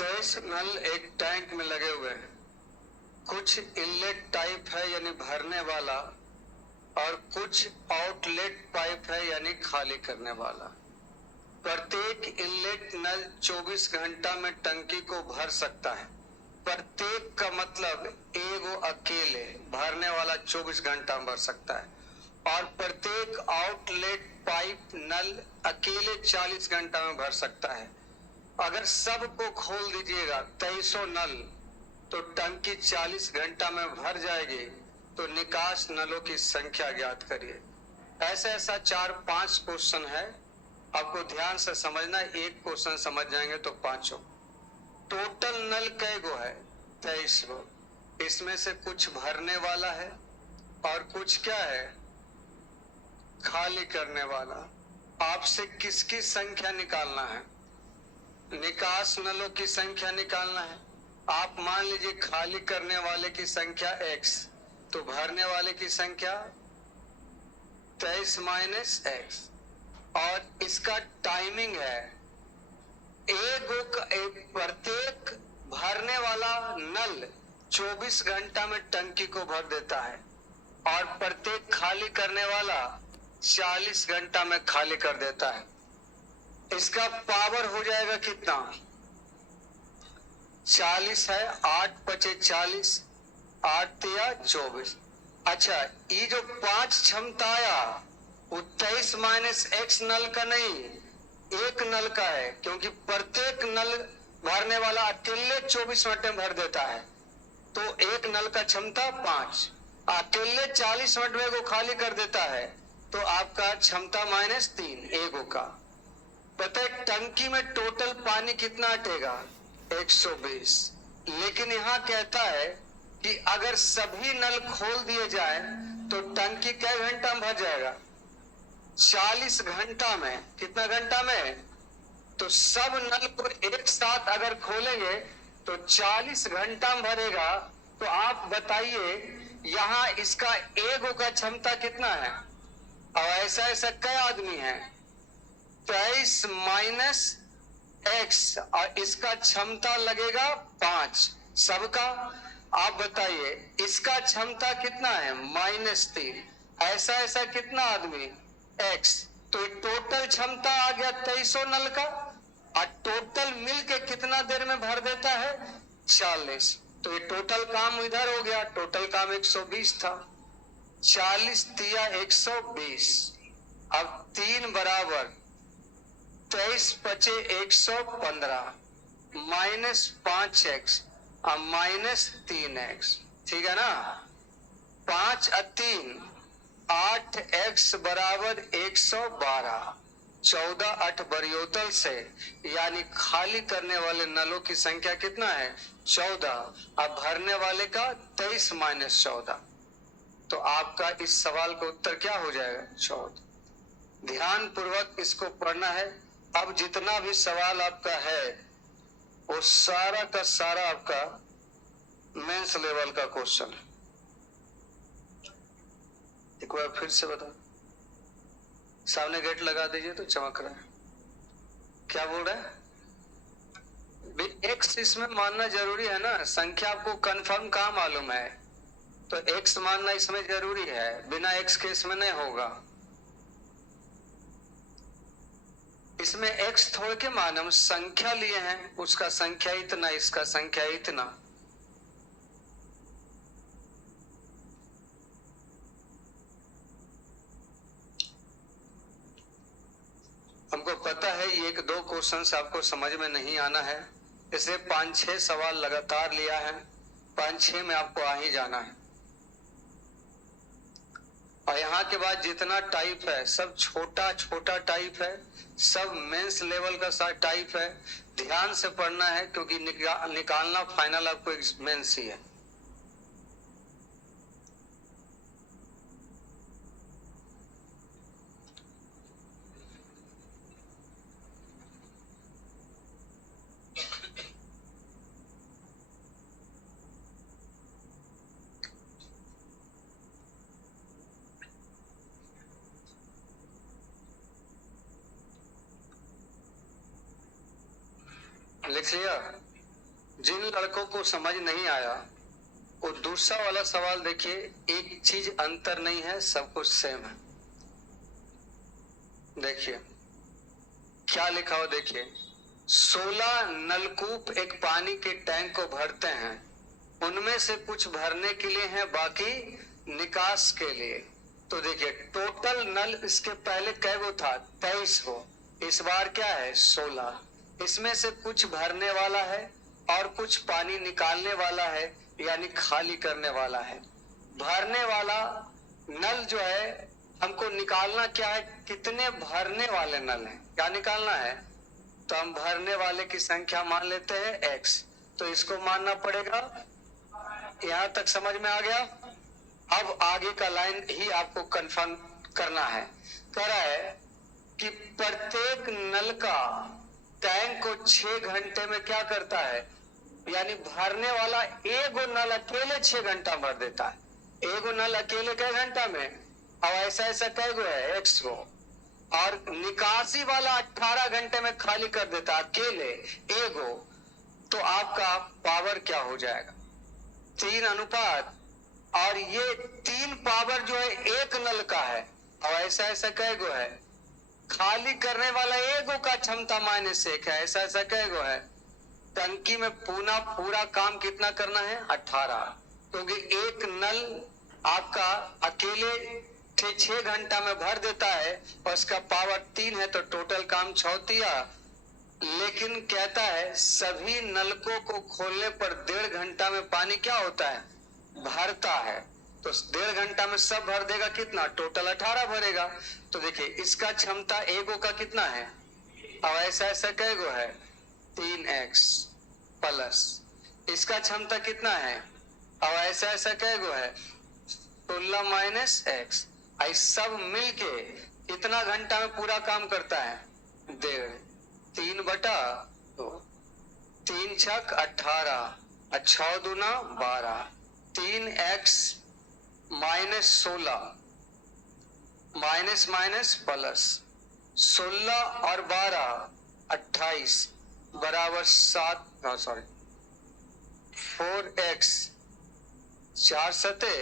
23 नल एक टैंक में लगे हुए हैं। कुछ इनलेट टाइप है यानी भरने वाला, और कुछ आउटलेट पाइप है यानी खाली करने वाला। प्रत्येक इनलेट नल 24 घंटा में टंकी को भर सकता है। प्रत्येक का मतलब एगो अकेले भरने वाला 24 घंटा में भर सकता है, और प्रत्येक आउटलेट पाइप नल अकेले 40 घंटा में भर सकता है। अगर सबको खोल दीजिएगा 2300 नल, तो टंकी 40 घंटा में भर जाएगी। तो निकास नलों की संख्या ज्ञात करिए। ऐसा 4-5 क्वेश्चन है, आपको ध्यान से समझना। एक क्वेश्चन समझ जाएंगे तो पांचों। टोटल नल कै गो है? 23 गो। इसमें से कुछ भरने वाला है और कुछ क्या है? खाली करने वाला। आपसे किसकी संख्या निकालना है? निकास नलों की संख्या निकालना है। आप मान लीजिए खाली करने वाले की संख्या x, तो भरने वाले की संख्या 23 माइनस x, और इसका टाइमिंग है प्रत्येक भरने वाला नल 24 घंटा में टंकी को भर देता है, और प्रत्येक खाली करने वाला 40 घंटा में खाली कर देता है। इसका पावर हो जाएगा कितना? 40 है, 8 पचे 40, 8 तिया 24। अच्छा, ये जो 5 क्षमता आया वो 23 माइनस x नल का नहीं, एक नल का है, क्योंकि प्रत्येक नल भरने वाला अकेले 24 मिनट में भर देता है। तो एक नल का क्षमता 5, अकेले 40 मिनट में वो खाली कर देता है, तो आपका क्षमता -3 एगो का। पता है टंकी में टोटल पानी कितना अटेगा? 120। लेकिन यहाँ कहता है कि अगर सभी नल खोल दिए जाए तो टंकी कै घंटा में भर जाएगा? 40 घंटा में। कितना घंटा में? तो सब नल को एक साथ अगर खोलेंगे तो 40 घंटा में भरेगा। तो आप बताइए यहाँ इसका एगो का क्षमता कितना है? और ऐसा कई आदमी है? 23 माइनस x, और इसका क्षमता लगेगा 5 सबका। आप बताइए इसका क्षमता कितना है? -3। ऐसा कितना आदमी? x। तो टोटल क्षमता आ गया 2300 नल का, और टोटल मिलके कितना देर में भर देता है? 40। तो ये टोटल काम इधर हो गया। टोटल काम 120 था, 40 तिया 120। अब 3 बराबर 23 पचे 115 -5x और -3x। ठीक है ना? 5 और 3 8x बराबर 112। 14 8 बरियोतल से, यानी खाली करने वाले नलों की संख्या कितना है? 14, अब भरने वाले का 23 माइनस 14। तो आपका इस सवाल का उत्तर क्या हो जाएगा? 14। ध्यान पूर्वक इसको पढ़ना है। अब जितना भी सवाल आपका है वो सारा का सारा आपका मेंस लेवल का क्वेश्चन है। एक बार फिर से बता, सामने गेट लगा दीजिए तो चमक रहा है। क्या बोल रहा है? एक्स इसमें मानना जरूरी है ना, संख्या आपको कंफर्म कहाँ मालूम है? तो एक्स मानना इसमें जरूरी है, बिना एक्स के इसमें नहीं होगा। इसमें x छोड़ के मान हम संख्या लिए हैं, उसका संख्या इतना, इसका संख्या इतना। हमको पता है ये 1-2 क्वेश्चन आपको समझ में नहीं आना है, इसलिए 5-6 सवाल लगातार लिया है। 5-6 में आपको आ ही जाना है। और यहाँ के बाद जितना टाइप है सब छोटा छोटा टाइप है, सब मेंस लेवल का सा टाइप है। ध्यान से पढ़ना है, क्योंकि निकालना फाइनल आपको मेंस ही है। लिख लिया? जिन लड़कों को समझ नहीं आया वो दूसरा वाला सवाल देखिए, एक चीज अंतर नहीं है, सब कुछ सेम है। देखिए क्या लिखा हो, देखिए 16 नलकूप एक पानी के टैंक को भरते हैं, उनमें से कुछ भरने के लिए हैं, बाकी निकास के लिए। तो देखिए टोटल नल इसके पहले कै गो था, 23 गो, इस बार क्या है 16। इसमें से कुछ भरने वाला है और कुछ पानी निकालने वाला है, यानी खाली करने वाला है। भरने वाला नल जो है हमको निकालना क्या है, कितने भरने वाले नल हैं, क्या निकालना है। तो हम भरने वाले की संख्या मान लेते हैं x, तो इसको मानना पड़ेगा। यहां तक समझ में आ गया। अब आगे का लाइन ही आपको कंफर्म करना है। कह रहा है कि प्रत्येक नल का टैंक को 6 घंटे में क्या करता है, यानी भरने वाला एगो नल अकेले 6 घंटा भर देता है। एगो नल अकेले कै घंटा में, अब ऐसा ऐसा कै गो है x गो, और निकासी वाला 18 घंटे में खाली कर देता अकेले एगो। तो आपका पावर क्या हो जाएगा, 3 अनुपात, और ये 3 पावर जो है एक नल का है। और ऐसा ऐसा कै गो है, खाली करने वाला एगो का क्षमता -1 है, ऐसा ऐसा कै गो है। टंकी में पूरा काम कितना करना है, 18, क्योंकि एक नल आपका अकेले 6 घंटा में भर देता है और उसका पावर 3 है, तो टोटल काम 6 दिया। लेकिन कहता है सभी नलकों को खोलने पर 1.5 घंटा में पानी क्या होता है, भरता है। तो 1.5 घंटा में सब भर देगा, कितना, टोटल 18 भरेगा। तो देखिए इसका क्षमता एगो का कितना है, अब ऐसा ऐसा कै गो है, 3x प्लस इसका क्षमता कितना है, अब ऐसा ऐसा कै गो है, 16 - x। आई सब मिलके कितना घंटा में पूरा काम करता है, 1.5, 3/2, 3 छक 18, 6 दूना 12, 3x -16 माइनस माइनस प्लस 16 और 12 28 बराबर 7, सॉरी 4x 4 सते,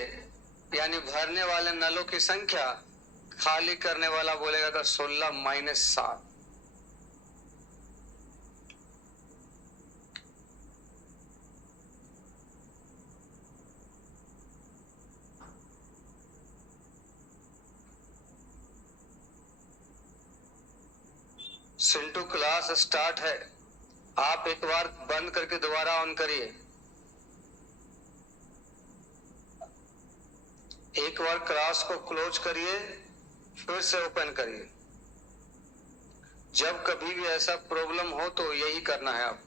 यानी भरने वाले नलों की संख्या, खाली करने वाला बोलेगा तो 16 - 7। सिंटू क्लास स्टार्ट है, आप एक बार बंद करके दोबारा ऑन करिए। एक बार क्लास को क्लोज करिए, फिर से ओपन करिए। जब कभी भी ऐसा प्रॉब्लम हो तो यही करना है आप।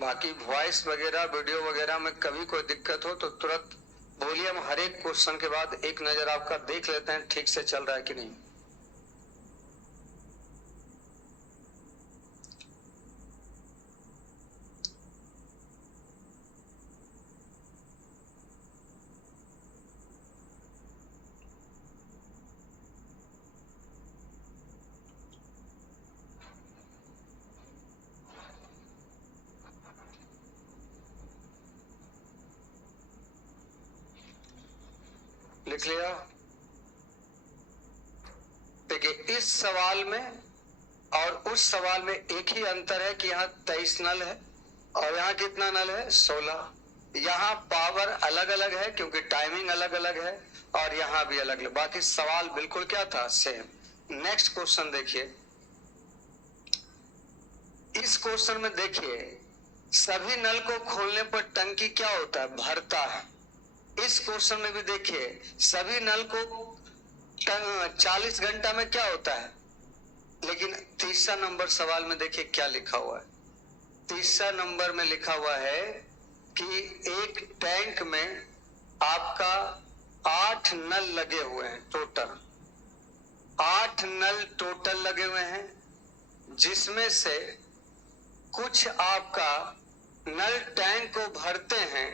बाकी वॉइस वगैरह वीडियो वगैरह में कभी कोई दिक्कत हो तो तुरंत बोलिए, हम हर एक क्वेश्चन के बाद एक नजर आपका देख लेते हैं ठीक से चल रहा है कि नहीं। लिख लिया। देखिए इस सवाल में और उस सवाल में एक ही अंतर है कि यहाँ 23 नल है और यहाँ कितना नल है, 16। यहाँ पावर अलग अलग है क्योंकि टाइमिंग अलग अलग है, और यहाँ भी अलग अलग। बाकी सवाल बिल्कुल क्या था, सेम। नेक्स्ट क्वेश्चन देखिए। इस क्वेश्चन में देखिए सभी नल को खोलने पर टंकी क्या होता है, भरता है। इस क्वेश्चन में भी देखिए सभी नल को 40 घंटा में क्या होता है। लेकिन तीसरा नंबर सवाल में देखिए क्या लिखा हुआ है। तीसरा नंबर में लिखा हुआ है कि एक टैंक में आपका 8 नल लगे हुए हैं, टोटल 8 नल टोटल लगे हुए हैं, जिसमें से कुछ आपका नल टैंक को भरते हैं,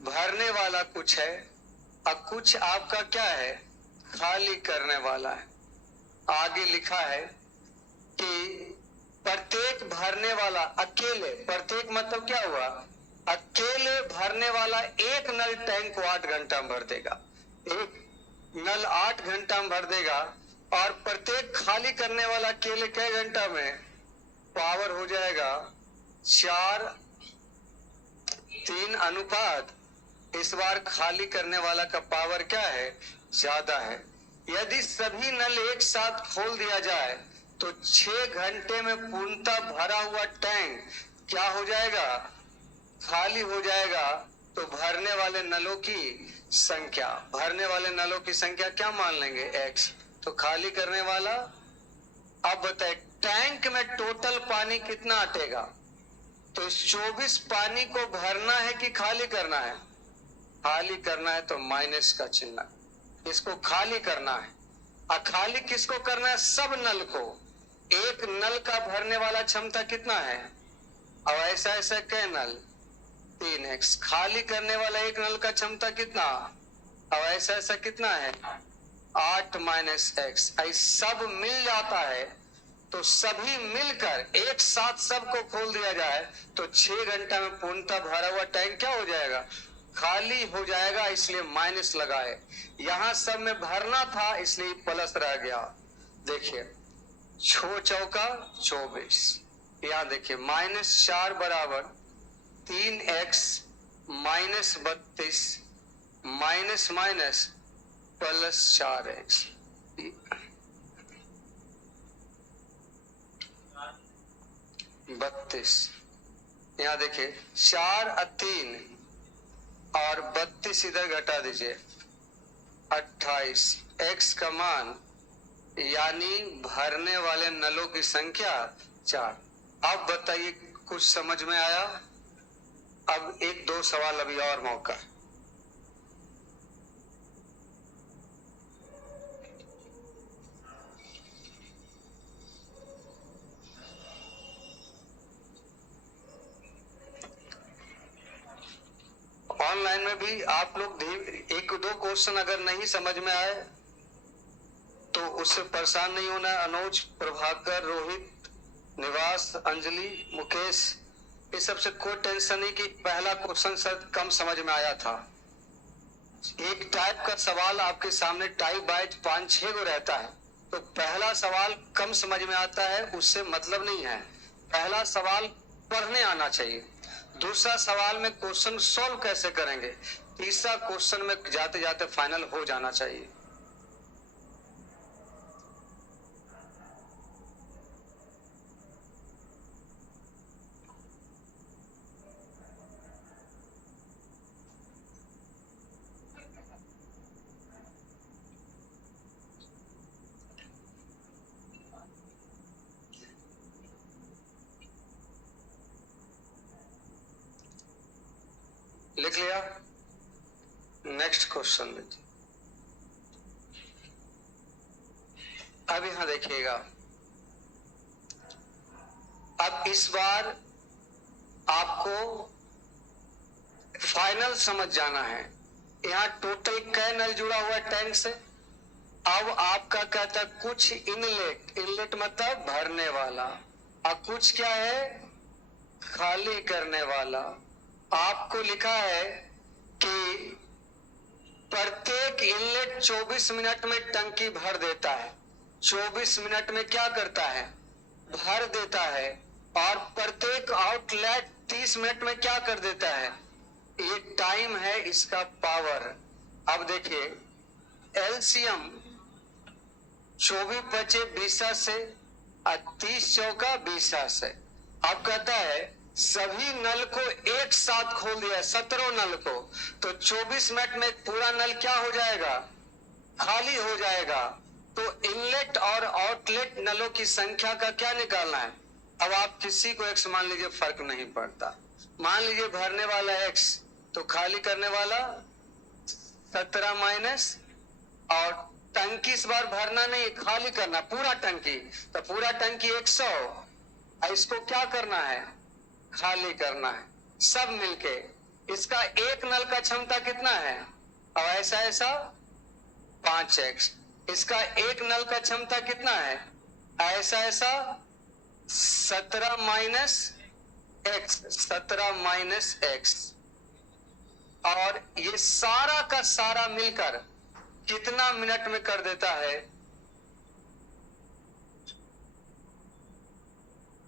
भरने वाला कुछ है, और कुछ आपका क्या है, खाली करने वाला है। आगे लिखा है कि प्रत्येक भरने वाला अकेले, प्रत्येक मतलब क्या हुआ, अकेले भरने वाला एक नल टैंक को 8 घंटा में भर देगा। एक नल 8 घंटा में भर देगा और प्रत्येक खाली करने वाला अकेले कई घंटा में, पावर हो जाएगा 4:3 अनुपात। इस बार खाली करने वाला का पावर क्या है, ज्यादा है। यदि सभी नल एक साथ खोल दिया जाए तो 6 घंटे में पूर्णतः भरा हुआ टैंक क्या हो जाएगा, खाली हो जाएगा। तो भरने वाले नलों की संख्या, भरने वाले नलों की संख्या क्या मान लेंगे, x। तो खाली करने वाला, अब बताए टैंक में टोटल पानी कितना अटेगा। तो इस 24 पानी को भरना है कि खाली करना है, खाली करना है तो माइनस का चिन्ह, इसको खाली करना है। और खाली किसको करना है, सब नल को। एक नल का भरने वाला क्षमता कितना है, अब ऐसा ऐसा कई नल, 3x। खाली करने वाला एक नल का क्षमता कितना, अब ऐसा ऐसा कितना है, 8 - x। सब मिल जाता है तो सभी मिलकर एक साथ सबको खोल दिया जाए तो 6 घंटा में पूर्णतः भरा हुआ टैंक क्या हो जाएगा, खाली हो जाएगा। इसलिए माइनस लगाए, यहां सब में भरना था इसलिए प्लस रह गया। देखिए 6 चौका 24, यहां देखिए -4 बराबर 3x -32 माइनस माइनस +4x। बत्तीस, यहाँ देखिए 4 और 3 और 32 इधर घटा दीजिए, 28। x का मान यानी भरने वाले नलों की संख्या 4। अब बताइए कुछ समझ में आया। अब 1-2 सवाल अभी और मौका। ऑनलाइन में भी आप लोग 1-2 क्वेश्चन अगर नहीं समझ में आए तो उससे परेशान नहीं होना। अनुज, प्रभाकर, रोहित, निवास, अंजलि, मुकेश, इस सबसे कोई टेंशन नहीं कि पहला क्वेश्चन सर कम समझ में आया था। एक टाइप का सवाल आपके सामने टाइप बाइट 5-6 गो रहता है, तो पहला सवाल कम समझ में आता है उससे मतलब नहीं है। पहला सवाल पढ़ने आना चाहिए, दूसरा सवाल में क्वेश्चन सॉल्व कैसे करेंगे, तीसरा क्वेश्चन में जाते जाते फाइनल हो जाना चाहिए। लिख लिया, नेक्स्ट क्वेश्चन देखिए। अब यहां देखिएगा, अब इस बार आपको फाइनल समझ जाना है। यहाँ टोटल कै नल जुड़ा हुआ है टैंक से। अब आपका कहता है कुछ इनलेट, इनलेट मतलब भरने वाला, और कुछ क्या है, खाली करने वाला। आपको लिखा है कि प्रत्येक इनलेट 24 मिनट में टंकी भर देता है। 24 मिनट में क्या करता है, भर देता है। और प्रत्येक आउटलेट 30 मिनट में क्या कर देता है, ये टाइम है इसका पावर। अब देखिए एलसीएम 24×5 से 30 चौका 20 से। अब कहता है सभी नल को एक साथ खोल दिया, 17 नल को, तो 24 मिनट में पूरा नल क्या हो जाएगा, खाली हो जाएगा। तो इनलेट और आउटलेट नलों की संख्या का क्या निकालना है। अब आप किसी को x मान लीजिए, फर्क नहीं पड़ता। मान लीजिए भरने वाला x तो खाली करने वाला 17 माइनस, और टंकी इस बार भरना नहीं, खाली करना पूरा टंकी, तो पूरा टंकी 100। इसको क्या करना है, खाली करना है सब मिलके। इसका एक नल का क्षमता कितना है, अब ऐसा ऐसा 5x। इसका एक नल का क्षमता कितना है? ऐसा ऐसा 17 माइनस एक्स, 17 माइनस एक्स, और ये सारा का सारा मिलकर कितना मिनट में कर देता है?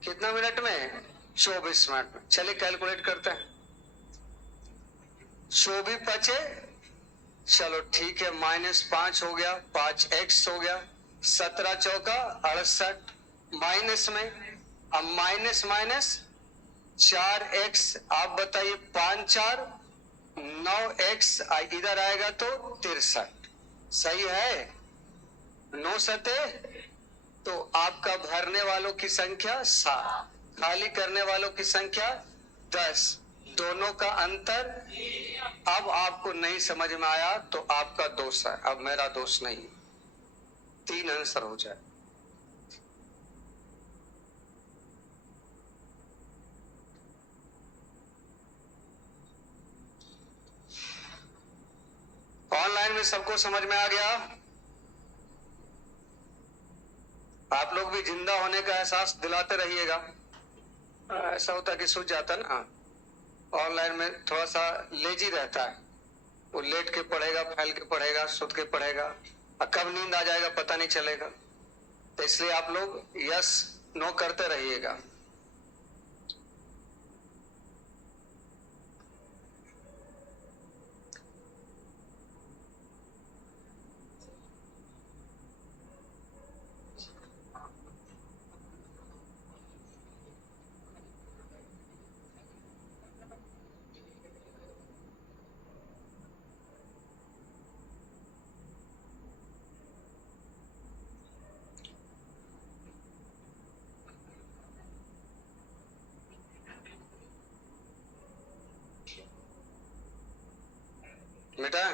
कितना मिनट में? 24 मिनट में। चलिए कैलकुलेट करते हैं। 24 पचे, चलो ठीक है, -5 हो गया, 5x हो गया, 17 चौका 68, माइनस में, अब माइनस माइनस 4x, आप बताइए 5 4 9x, इधर आएगा तो 63, सही है? 9 सते, तो आपका भरने वालों की संख्या 7, खाली करने वालों की संख्या 10, दोनों का अंतर। अब आपको नहीं समझ में आया तो आपका दोष है, अब मेरा दोष नहीं। 3 आंसर हो जाए। ऑनलाइन में सबको समझ में आ गया? आप लोग भी जिंदा होने का एहसास दिलाते रहिएगा। ऐसा होता है कि सूझ जाता ना, ऑनलाइन में थोड़ा सा लेजी रहता है, वो लेट के पढ़ेगा, फैल के पढ़ेगा, सुत के पढ़ेगा, और कब नींद आ जाएगा पता नहीं चलेगा। तो इसलिए आप लोग यस नो करते रहिएगा। बेटा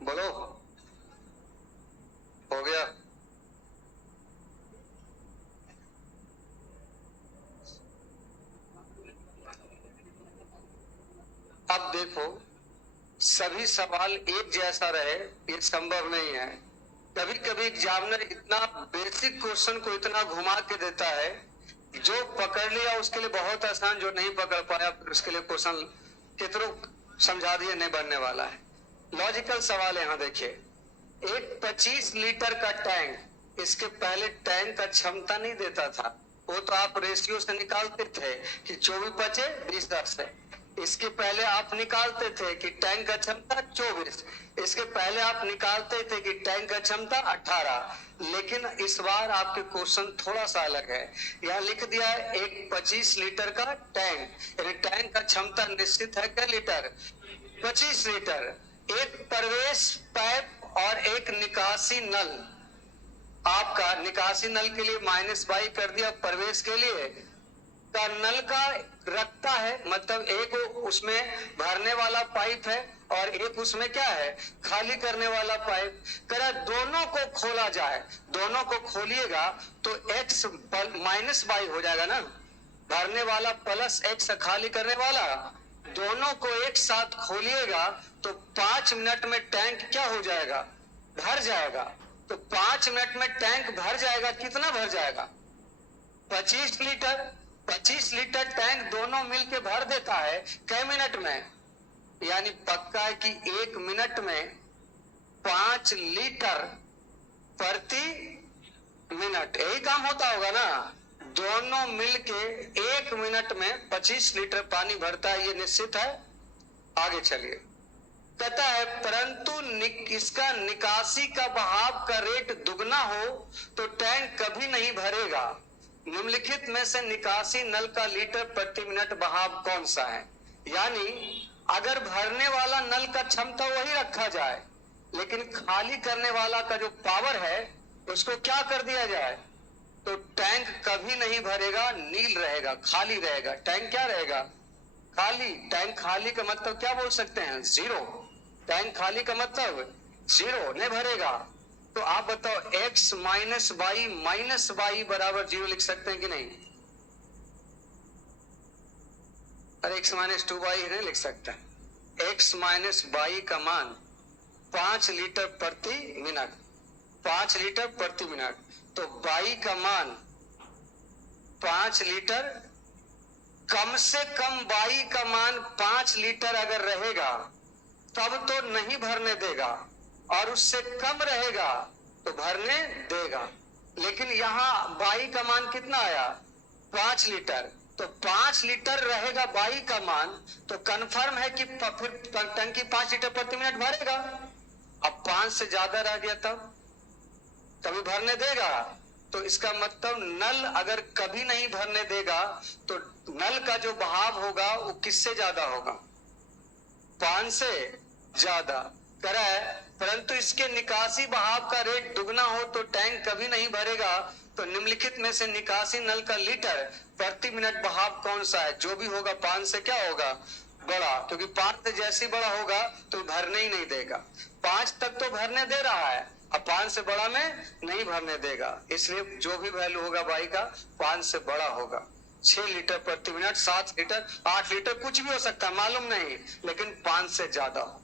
बोलो, हो गया? अब देखो, सभी सवाल एक जैसा रहे ये संभव नहीं है। कभी कभी एग्जामिनर इतना बेसिक क्वेश्चन को इतना घुमा के देता है, जो पकड़ लिया उसके लिए बहुत आसान, जो नहीं पकड़ पाया फिर उसके लिए क्वेश्चन कितनों समझा दिए नहीं बनने वाला है। लॉजिकल सवाल यहाँ देखिए, एक 25 लीटर का टैंक, इसके पहले टैंक का क्षमता नहीं देता था, वो तो आप रेशियो से निकालते थे कि 24 बचे 20 है। इसके पहले आप निकालते थे कि टैंक का क्षमता 24, इसके पहले आप निकालते थे कि टैंक का क्षमता 18। लेकिन इस बार आपके क्वेश्चन थोड़ा सा अलग है। यहाँ लिख दिया है एक 25 लीटर का टैंक, यानी टैंक का क्षमता निश्चित है क्या लीटर? 25 लीटर। एक प्रवेश पाइप और एक निकासी नल, आपका निकासी नल के लिए -22 कर दिया, प्रवेश के लिए का नल का रखता है, मतलब एक उसमें भरने वाला पाइप है और एक उसमें क्या है, खाली करने वाला पाइप। करा दोनों को खोला जाए, दोनों को खोलिएगा तो x -22 हो जाएगा ना, भरने वाला प्लस x खाली करने वाला, दोनों को एक साथ खोलिएगा तो 5 मिनट में टैंक क्या हो जाएगा? भर जाएगा। तो 5 मिनट में टैंक भर जाएगा, कितना भर जाएगा? 25 लीटर। 25 लीटर टैंक दोनों मिलके भर देता है कै मिनट में? यानी पक्का है कि 1 मिनट में 5 लीटर प्रति मिनट, यही काम होता होगा ना। दोनों मिलके 1 मिनट में 25 लीटर पानी भरता है, ये निश्चित है। आगे चलिए, कहता है परंतु इसका निकासी का बहाव का रेट दुगना हो तो टैंक कभी नहीं भरेगा। निम्नलिखित में से निकासी नल का लीटर प्रति मिनट बहाव कौन सा है? यानी अगर भरने वाला नल का क्षमता वही रखा जाए, लेकिन खाली करने वाला का जो पावर है उसको क्या कर दिया जाए, तो टैंक कभी नहीं भरेगा, नील रहेगा, खाली रहेगा। टैंक क्या रहेगा? खाली। टैंक खाली का मतलब क्या बोल सकते हैं? जीरो। टैंक खाली का मतलब जीरो नहीं भरेगा। तो आप बताओ x माइनस वाई बराबर जीरो लिख सकते हैं कि नहीं? अरे x माइनस टू वाई नहीं लिख सकते। x माइनस वाई का मान 5 लीटर प्रति मिनट, 5 लीटर प्रति मिनट। तो वाई का मान 5 लीटर, कम से कम वाई का मान 5 लीटर अगर रहेगा तब तो नहीं भरने देगा, और उससे कम रहेगा तो भरने देगा। लेकिन यहाँ वाई का मान कितना आया? 5 लीटर। तो 5 लीटर रहेगा वाई का मान, तो कंफर्म है कि फिर टंकी 5 लीटर प्रति मिनट भरेगा। अब 5 से ज्यादा रह गया तब कभी भरने देगा? तो इसका मतलब नल अगर कभी नहीं भरने देगा तो नल का जो बहाव होगा वो किससे ज्यादा होगा? 5 से ज्यादा करा है। परंतु इसके निकासी बहाव का रेट दुगना हो तो टैंक कभी नहीं भरेगा। तो निम्नलिखित में से निकासी नल का लीटर प्रति मिनट बहाव कौन सा है? जो भी होगा 5 से क्या होगा? बड़ा, क्योंकि 5 से जैसे बड़ा होगा तो भरने ही नहीं देगा। 5 तक तो भरने दे रहा है, अब 5 से बड़ा में नहीं भरने देगा, इसलिए जो भी वैल्यू होगा वाई का 5 से बड़ा होगा। 6 लीटर प्रति मिनट, 7 लीटर, 8 लीटर, कुछ भी हो सकता है, मालूम नहीं, लेकिन 5 से ज्यादा हो।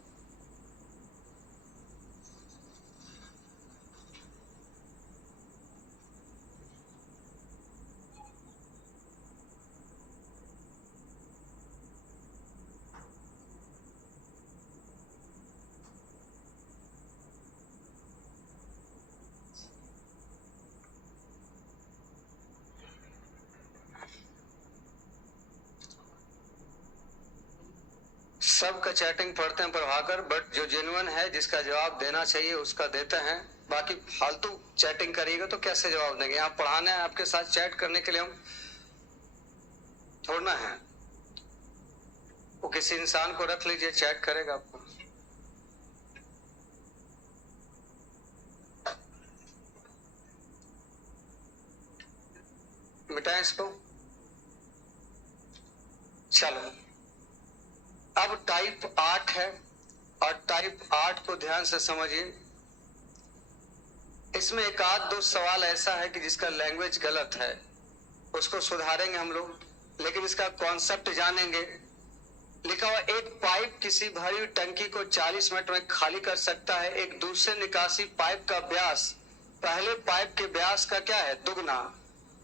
सबका चैटिंग पढ़ते हैं प्रभाकर, बट जो जेन्युइन है जिसका जवाब देना चाहिए उसका देते हैं। बाकी फालतू चैटिंग करिएगा तो कैसे जवाब देंगे? आप पढ़ाने हैं, आपके साथ चैट करने के लिए हम छोड़ना है। वो किसी इंसान को रख लीजिए, चैट करेगा आपको। मिटाएं इसको। चलो, अब टाइप 8 है, और टाइप 8 को ध्यान से समझिए। इसमें एक आध दो सवाल ऐसा है कि जिसका लैंग्वेज गलत है, उसको सुधारेंगे हम लोग, लेकिन इसका कॉन्सेप्ट जानेंगे। लिखा हुआ एक पाइप किसी भरी हुई टंकी को 40 मिनट में खाली कर सकता है। एक दूसरे निकासी पाइप का व्यास पहले पाइप के व्यास का क्या है? दुगना।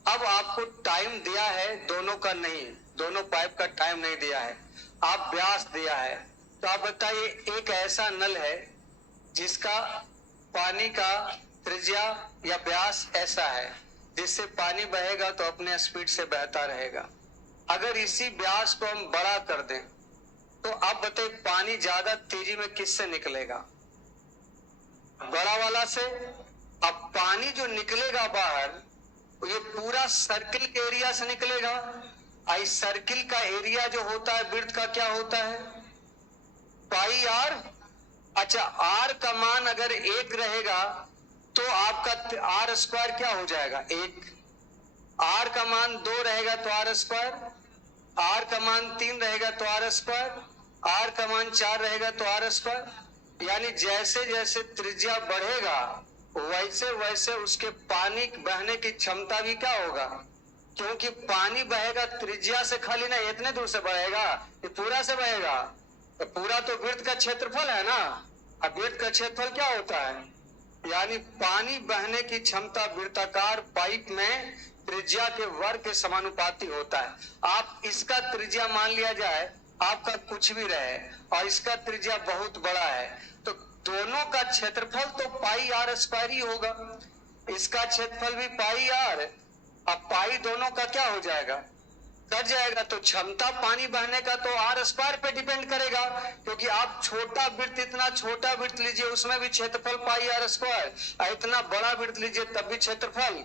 अब आपको टाइम दिया है दोनों का, नहीं, दोनों पाइप का टाइम नहीं दिया है, आप व्यास दिया है। तो आप बताइए, एक ऐसा नल है जिसका पानी का त्रिज्या या व्यास ऐसा है जिससे पानी बहेगा तो अपने स्पीड से बहता रहेगा। अगर इसी व्यास को हम बड़ा कर दें तो आप बताइए पानी ज्यादा तेजी में किससे निकलेगा? बड़ा वाला से। अब पानी जो निकलेगा बाहर, ये पूरा सर्किल के एरिया से निकलेगा। इस सर्किल का एरिया जो होता है वृत्त का क्या होता है? पाई आर। अच्छा, आर का मान अगर 1 रहेगा तो आपका आर स्क्वायर क्या हो जाएगा? 1। आर का मान 2 रहेगा तो आर स्क्वायर, आर का मान 3 रहेगा तो आर स्क्वायर, आर का मान 4 रहेगा तो आर स्क्वायर। यानी जैसे जैसे त्रिज्या बढ़ेगा वैसे वैसे उसके पानी बहने की क्षमता भी क्या होगा? क्योंकि पानी बहेगा त्रिज्या से खाली नहीं, इतने दूर से बहेगा, ये पूरा से बहेगा। तो पूरा तो वृत्त का क्षेत्रफल है ना। अब वृत्त का क्षेत्रफल क्या होता है? यानी पानी बहने की क्षमता वृत्ताकार पाइप में त्रिज्या के वर्ग के समानुपाती होता है। आप इसका त्रिज्या मान लिया जाए आपका कुछ भी रहे और इसका त्रिज्या बहुत बड़ा है, तो दोनों का क्षेत्रफल तो पाई आर स्क्वायर ही होगा। इसका क्षेत्रफल भी पाई आर, अब पाई दोनों का क्या हो जाएगा? कट जाएगा। तो क्षमता पानी बहने का तो आर स्क्वायर पे डिपेंड करेगा, क्योंकि आप छोटा वृत्त, इतना छोटा वृत्त लीजिए उसमें भी क्षेत्रफल पाई आर स्क्वायर, इतना बड़ा वृत्त लीजिए तब भी क्षेत्रफल।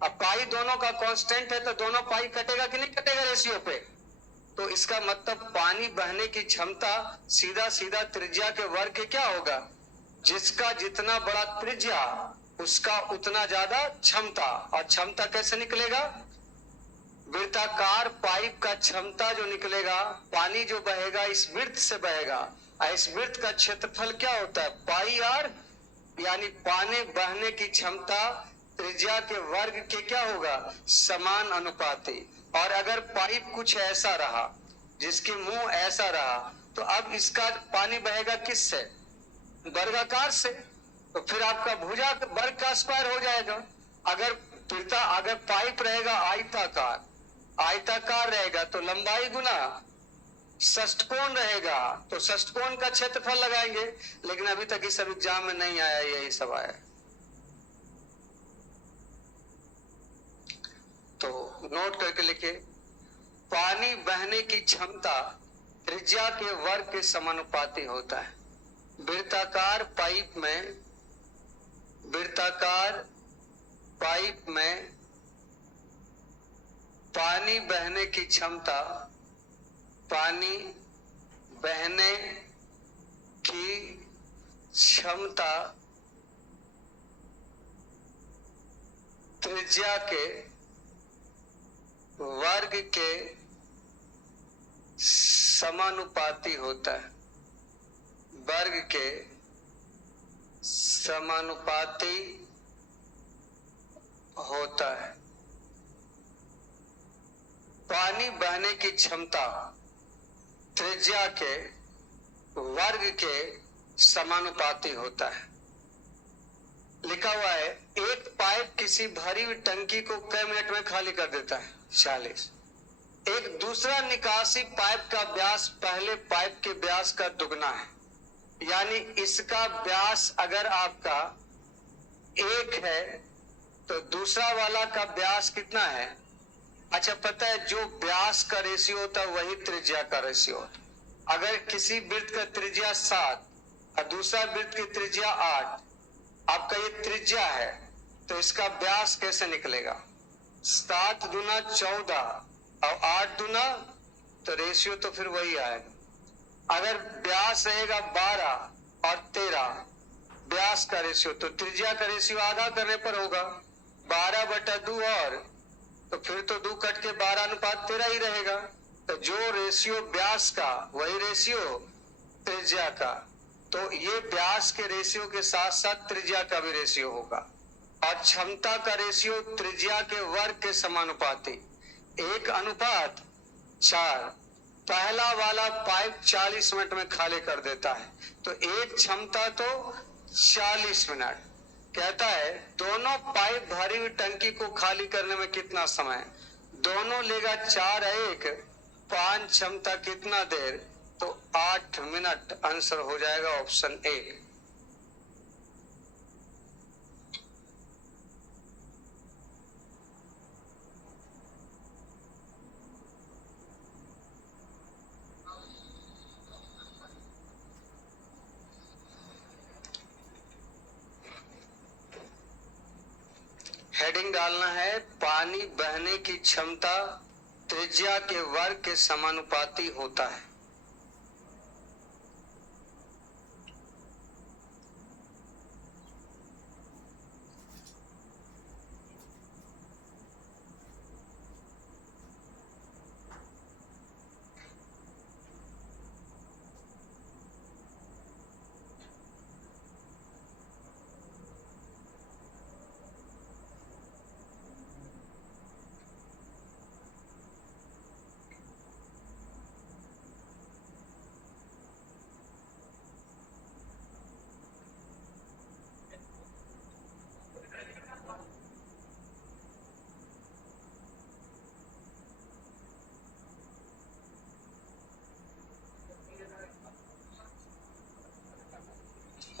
अब पाई दोनों का कांस्टेंट है तो दोनों पाई कटेगा कि नहीं कटेगा रेशियो पे? तो इसका मतलब पानी बहने की क्षमता सीधा सीधा त्रिज्या के वर्ग के क्या होगा? जिसका जितना बड़ा त्रिज्या उसका उतना ज्यादा क्षमता। और क्षमता कैसे निकलेगा? वृत्ताकार पाइप का क्षमता जो निकलेगा, पानी जो बहेगा इस वृत्त से बहेगा इस वृत्त का क्षेत्रफल क्या होता है? पाई आर, यानी पानी बहने की क्षमता त्रिज्या के वर्ग के क्या होगा? समान अनुपाती। और अगर पाइप कुछ ऐसा रहा, जिसके मुंह ऐसा रहा, तो अब इसका पानी बहेगा किससे? वर्गाकार से। तो फिर आपका भुजा वर्ग का स्क्वायर हो जाएगा। अगर पाइप रहेगा आयताकार, आयताकार रहेगा तो लंबाई गुना षष्ठकोण रहेगा, तो षष्ठकोण का क्षेत्रफल लगाएंगे। लेकिन अभी तक इस सब एग्जाम में नहीं आया, यही सब आया। तो नोट करके लिखे, पानी बहने की क्षमता त्रिज्या के वर्ग के समानुपाती होता है। वृत्ताकार पाइप में पानी बहने की क्षमता, पानी बहने की क्षमता त्रिज्या के वर्ग के समानुपाती होता है। वर्ग के समानुपाती होता है। पानी बहने की क्षमता त्रिज्या के वर्ग के समानुपाती होता है। लिखा हुआ है, एक पाइप किसी भरी हुई टंकी को कई मिनट में खाली कर देता है? 40। एक दूसरा निकासी पाइप का व्यास पहले पाइप के व्यास का दुगना है, यानी इसका व्यास अगर आपका 1 है तो दूसरा वाला का व्यास कितना है? अच्छा, पता है जो व्यास का रेशियो होता है वही त्रिज्या का रेशियो होता है। अगर किसी वृत्त का त्रिज्या 7 और दूसरा वृत्त की त्रिज्या 8, आपका ये त्रिज्या है, तो इसका व्यास कैसे निकलेगा? 7 दूना 14 और 8 दूना, तो रेशियो तो फिर वही आएगा। अगर व्यास रहेगा 12 और 13, व्यास का रेशियो, तो त्रिज्या का रेशियो आधा करने पर होगा 12/2, और तो फिर तो 2 कट के 12:13 ही रहेगा। तो जो रेशियो व्यास का वही रेशियो त्रिज्या का। तो ये व्यास के रेशियो के साथ साथ त्रिज्या का भी रेशियो होगा। और क्षमता का रेशियो त्रिज्या के वर्ग के समानुपाती 1:4। पहला वाला पाइप 40 मिनट में खाली कर देता है, तो एक क्षमता तो 40 मिनट। कहता है दोनों पाइप भरी हुई टंकी को खाली करने में कितना समय? दोनों लेगा 4 1 5, क्षमता कितना देर? तो 8 मिनट। आंसर हो जाएगा ऑप्शन ए। हेडिंग डालना है, पानी बहने की क्षमता त्रिज्या के वर्ग के समानुपाती होता है।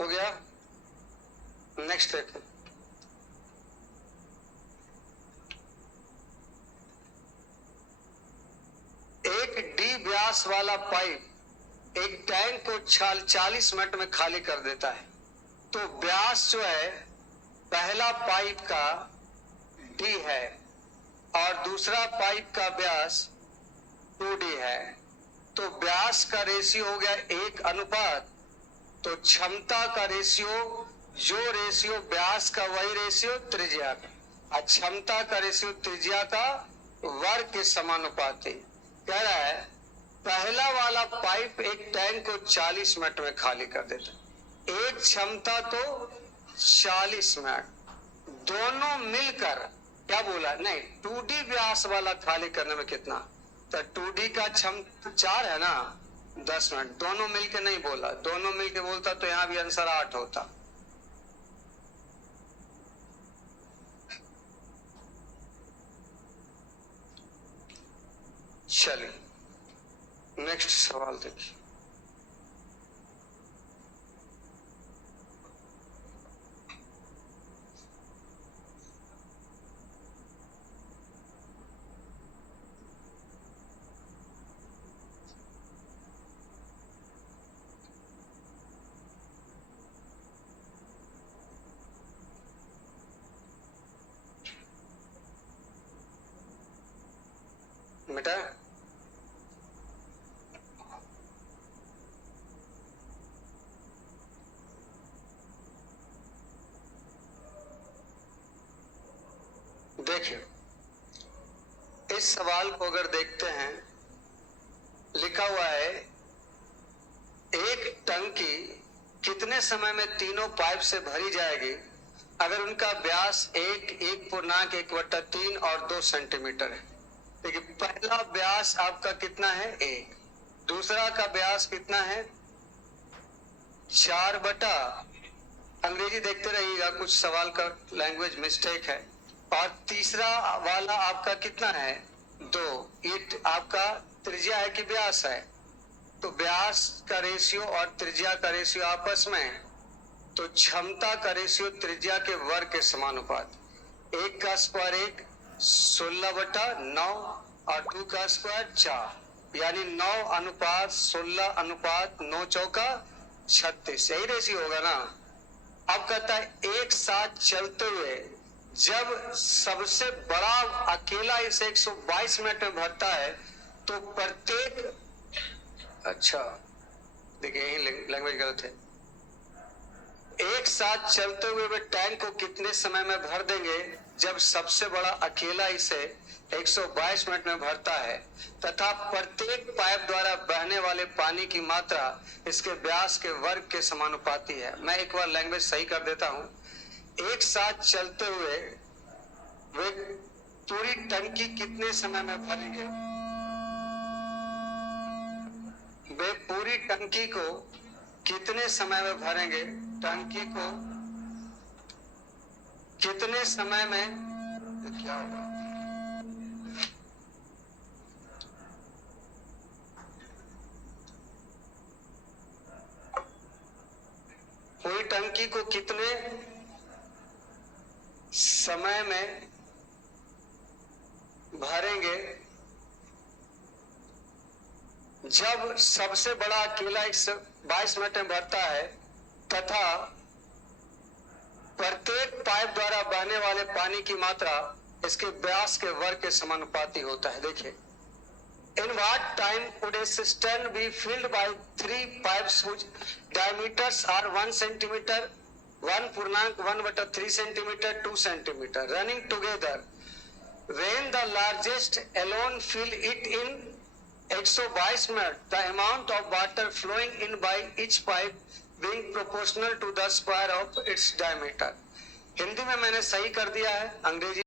हो गया? नेक्स्ट देखो, एक डी व्यास वाला पाइप एक टैंक को 40 मिनट में खाली कर देता है। तो व्यास जो है पहला पाइप का डी है और दूसरा पाइप का व्यास 2D है। तो व्यास का रेशियो हो गया 1:, तो क्षमता का रेशियो, जो रेशियो व्यास का वही रेशियो त्रिज्या का, और क्षमता का रेशियो त्रिज्या का वर्ग के समानुपाती। कह रहा है पहला वाला पाइप एक टैंक को 40 मिनट में खाली कर देता, एक क्षमता तो 40 मिनट, दोनों मिलकर क्या बोला, नहीं 2D व्यास वाला खाली करने में कितना, तो 2D का क्षमता 4 है ना, 10 मिनट, दोनों मिलके नहीं बोला, दोनों मिलके बोलता तो यहां भी आंसर 8 होता। चलिए नेक्स्ट सवाल देखिए। बेटा देखिए, इस सवाल को अगर देखते हैं, लिखा हुआ है एक टंकी कितने समय में तीनों पाइप से भरी जाएगी अगर उनका व्यास 1.1/3 और 2 सेंटीमीटर है। देखिए पहला व्यास आपका कितना है 1, दूसरा का व्यास कितना है 4 बटा, अंग्रेजी देखते रहिएगा कुछ सवाल का लैंग्वेज मिस्टेक है, और तीसरा वाला आपका कितना है 2, ये आपका त्रिज्या है कि व्यास है, तो व्यास का रेशियो और त्रिज्या का रेशियो आपस में, तो क्षमता का रेशियो त्रिज्या के वर्ग के समानुपात, 1 का स्क्वायर 1 16/9 और 2 का स्क्वायर 4, यानी 9:16:9 चौका 36, यही रेशियो होगा ना। अब कहता है एक साथ चलते हुए जब सबसे बड़ा अकेला इसे 122 मिनट में भरता है तो प्रत्येक, अच्छा देखिए यही लैंग्वेज गलत है, एक साथ चलते हुए वे टैंक को कितने समय में भर देंगे जब सबसे बड़ा अकेला इसे 122 मिनट में भरता है, तथा प्रत्येक पाइप द्वारा बहने वाले पानी की मात्रा इसके व्यास के वर्ग के समानुपाती है। मैं एक बार लैंग्वेज सही कर देता हूं, एक साथ चलते हुए वे पूरी टंकी कितने समय में भरेंगे, वे पूरी टंकी को कितने समय में भरेंगे, टंकी को कितने समय में, क्या होगा पूरी टंकी को कितने समय में भरेंगे जब सबसे बड़ा अकेला 122 मिनट में भरता है, तथा प्रत्येक पाइप द्वारा बहने वाले पानी की मात्रा इसके व्यास के वर्ग के समानुपाती होता है। देखिए, in what time would a cistern be filled by 3 pipes whose diameters are 1 centimeter, 1.1/3 centimeter, 2 centimeter, running together, when the largest alone fill it in 122 minutes, the amount of water flowing in by each pipe being proportional to the square of its diameter। Hindi में मैंने सही कर दिया है, अंग्रेजी